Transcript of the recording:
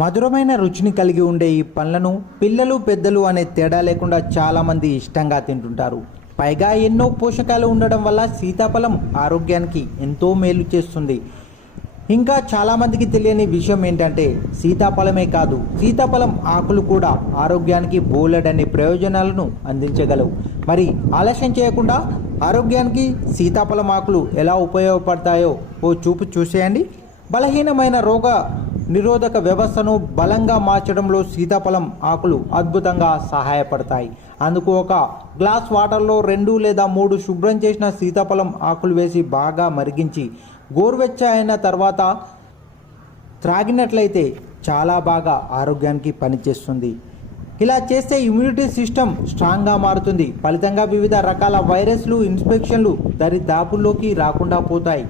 మధురమైన రుచిని కలిగి ఉండే ఈ పండ్లను పిల్లలు పెద్దలు అనే తేడా లేకుండా చాలామంది ఇష్టంగా తింటుంటారు. పైగా ఎన్నో పోషకాలు ఉండడం వల్ల సీతాఫలం ఆరోగ్యానికి ఎంతో మేలు చేస్తుంది. ఇంకా చాలామందికి తెలియని విషయం ఏంటంటే సీతాఫలమే కాదు, సీతాఫలం ఆకులు కూడా ఆరోగ్యానికి బోలెడన్ని ప్రయోజనాలను అందించగలవు. మరి ఆలస్యం చేయకుండా ఆరోగ్యానికి సీతాఫలం ఆకులు ఎలా ఉపయోగపడతాయో ఓ చూపు చూసేయండి. బలహీనమైన రోగ నిరోధక వ్యవస్థను బలంగా మార్చడంలో సీతాఫలం ఆకులు అద్భుతంగా సహాయపడతాయి. అందుకు ఒక గ్లాస్ వాటర్లో 2 లేదా 3 శుభ్రం చేసిన సీతాఫలం ఆకులు వేసి బాగా మరిగించి గోరువెచ్చ అయిన తర్వాత త్రాగినట్లయితే చాలా బాగా ఆరోగ్యానికి పనిచేస్తుంది. ఇలా చేస్తే ఇమ్యూనిటీ సిస్టమ్ స్ట్రాంగ్గా మారుతుంది. ఫలితంగా వివిధ రకాల వైరస్లు, ఇన్ఫెక్షన్లు దరిదాపుల్లోకి రాకుండా పోతాయి.